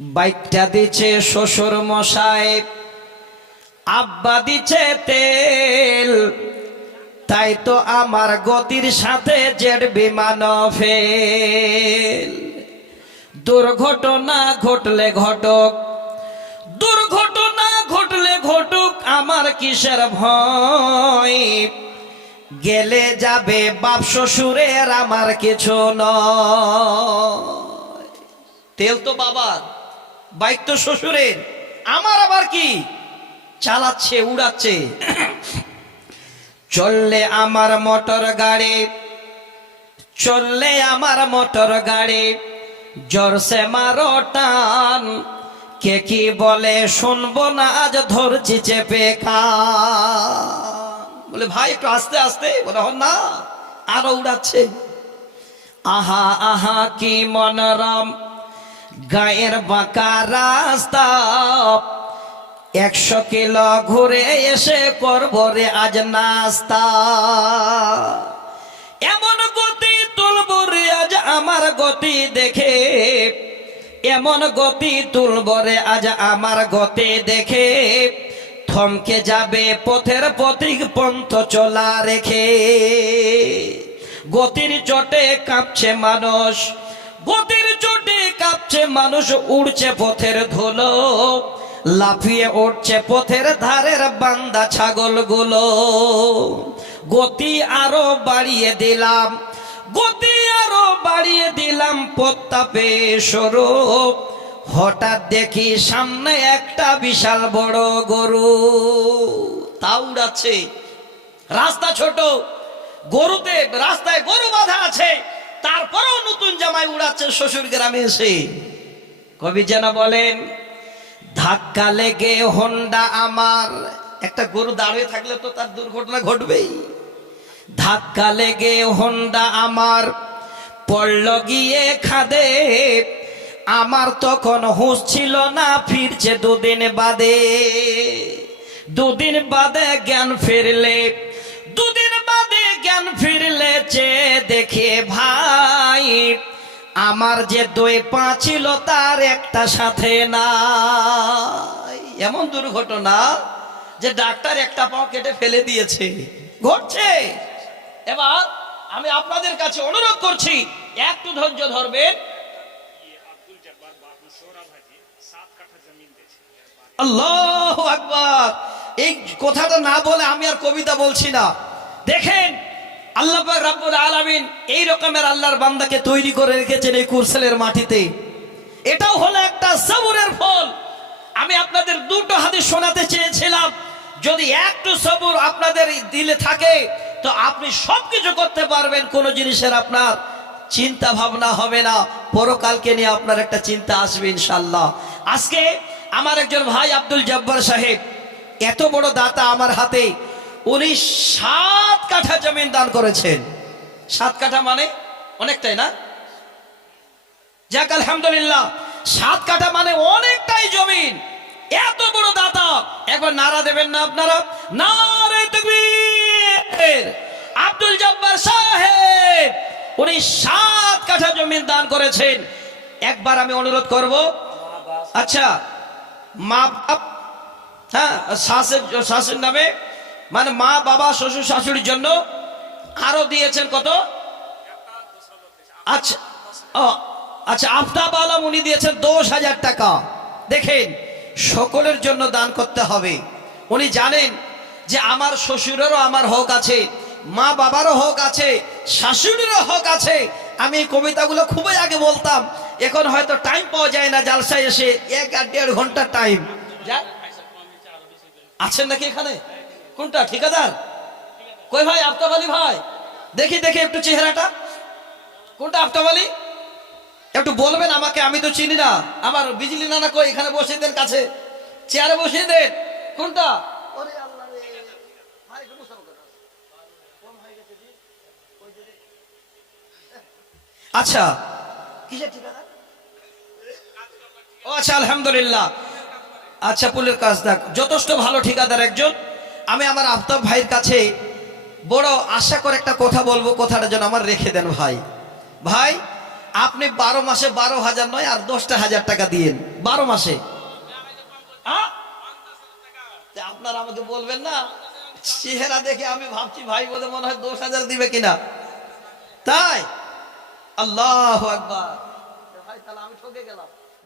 বাইকটা দিচ্ছে শ্বশুর মশাই, আব্বা দিচ্ছে তেল, তাই তো আমার গতির সাথে জেট বিমান ফেল। দুর্ঘটনা ঘটলে ঘটক, দুর্ঘটনা ঘটলে ঘটুক, আমার কিসের ভয়? গেলে যাবে বাপ শ্বশুরের, আমার কিছু নয়। তেল তো বাবার, বাইক তো শ্বশুরের, আমার আবার কি? চালাচ্ছে, উড়াচ্ছে। চললে আমার মোটর গাড়ি, চললে আমার মোটর গাড়ি, জোরসে মারো টান। কে কি বলে শুনবো না, আজ ধরছি চেপে কান। বলে ভাই একটু আস্তে আস্তে, বলে না আরো উড়াচ্ছে। আহা আহা কি মনোরম গায়ের বাঁকা রাস্তা, 100 কিলো ঘুরে এসে করব রে আজ নাস্তা। এমন গতি তুলব রে আজ আমার গতি দেখে, এমন গতি তুলব রে আজ আমার গতি দেখে। থমকে যাবে পথের পথিক পন্থ চলা রেখে। গতির চোটে কাঁপছে মানুষ, গতির চোটে কাঁপছে মানুষ, উড়ছে পথের ধুলো, লাফিয়ে উঠছে পথের ধারের বান্দা ছাগলগুলো। গতি আরো বাড়িয়ে দিলাম, গতি আরো বাড়িয়ে দিলাম, প্রতাপে সরু। হঠাৎ দেখি সামনে একটা বিশাল বড় গরু, তা উড়াচ্ছে। রাস্তা ছোট, গরুতে রাস্তায় গরু বাঁধা আছে, তারপরেও নতুন জামাই উড়াচ্ছে শ্বশুর গ্রামে এসে। কবি যেন বলেন, ধাক্কা লেগে হোন্ডা আমার, একটা গরু দাঁড়িয়ে থাকলে তো তার দুর্ঘটনা ঘটবেই। ধাক্কা লেগে হোন্ডা আমার পড়ল গিয়ে খাদে, আমার তখন হুঁশ ছিল না, ফিরছে দুদিন বাদে। দুদিন বাদে জ্ঞান ফিরলে, দুদিন বাদে জ্ঞান ফিরলে চেয়ে দেখে ভাই, আমার যে 2 পা ছিল তার একটা সাথে নাই। এমন দুর্ঘটনা যে ডাক্তার একটা পা কেটে ফেলে দিয়েছে, ঘটছে। এবার আমি আপনাদের কাছে অনুরোধ করছি, একটু ধৈর্য ধরবেন। আল্লাহু আকবার। এই কথাটা না বলে আমি আর কবিতা বলছি না। দেখেন আল্লাহ পাক রব্বুল আলামিন এই রকমের আল্লাহর বান্দাকে তৈরি করে রেখেছেন এই কুরসেলের মাটিতে। এটাও হলো একটা সবরের ফল। আমি আপনাদের 2টো হাদিস শোনাতে চেয়েছিলাম, যদি একটু সবর আপনাদের দিলে থাকে তো আপনি সবকিছু করতে পারবেন, কোনো জিনিসের আপনার চিন্তা ভাবনা হবে না, পরকালকে নিয়ে আপনার একটা চিন্তা আসবে ইনশাআল্লাহ। আজকে আমার একজন ভাই আব্দুল জব্বার সাহেব, এত বড় দাতা আমার হাতে, উনি 7 কাঠা জমিন দান করেছেন। 7 কাঠা মানে অনেকটাই না? যাক আলহামদুলিল্লাহ, 7 কাঠা মানে অনেকটাই জমিন। এত বড় দাতা, একবার নারা দেবেন না আপনারা? নারে তাকবীর। আব্দুল জব্বার সাহেব উনি 7 কাঠা জমিন দান করেছেন। একবার আমি অনুরোধ করব, আচ্ছা মা বাপ, হ্যাঁ শাশুর নামে, মানে মা বাবা শ্বশুর শাশুড়ির জন্য আরো দিয়েছেন কত? আচ্ছা আচ্ছা, আফতাব আলম উনি দিয়েছেন 10,000 টাকা। দেখেন, সকলের জন্য দান করতে হবে। উনি জানেন যে আমার শ্বশুরেরও আমার হক আছে, মা বাবারও হক আছে, শাশুড়িরও হক আছে। আমি এই কবিতাগুলো খুবই আগে বলতাম, এখন হয়তো টাইম পাওয়া যায় না, জালসায় এসে 1 আর 1.5 ঘন্টা টাইম আছেন নাকি এখানে? কোনটা ঠিকাদার? কই ভাই? আফতাব আলী ভাই, দেখি দেখি একটু চেহারাটা। কোনটা আফতাব আলী? একটু বলবেন আমাকে, আমি তো চিনি না। আমার বিজলি নানা কই? এখানে বসিয়ে দেন, কাছে চেয়ারে বসিয়ে দেন। কোনটা? আচ্ছা, কিসের ঠিকাদার? ও আচ্ছা, আলহামদুলিল্লাহ। আচ্ছা, পুলের কাজ দেখ, যথেষ্ট ভালো ঠিকাদার একজন। আমি আমার আফতাব ভাইয়ের কাছে বড় আশা করে একটা কথা বলবো, কথাটা যেন আমার রেখে দেন ভাই। ভাই, আপনি 12 মাসে 12,000 নয় আর 10,000 টাকা দিয়েন 12 মাসে। আপনারা আমাকে বলবেন না, চেহারা দেখে আমি ভাবছি ভাই বলে মনে হয় 10,000 দিবে কিনা, তাই? আল্লাহু আকবার। ভাই তাহলে আমি ঠকে গেলাম।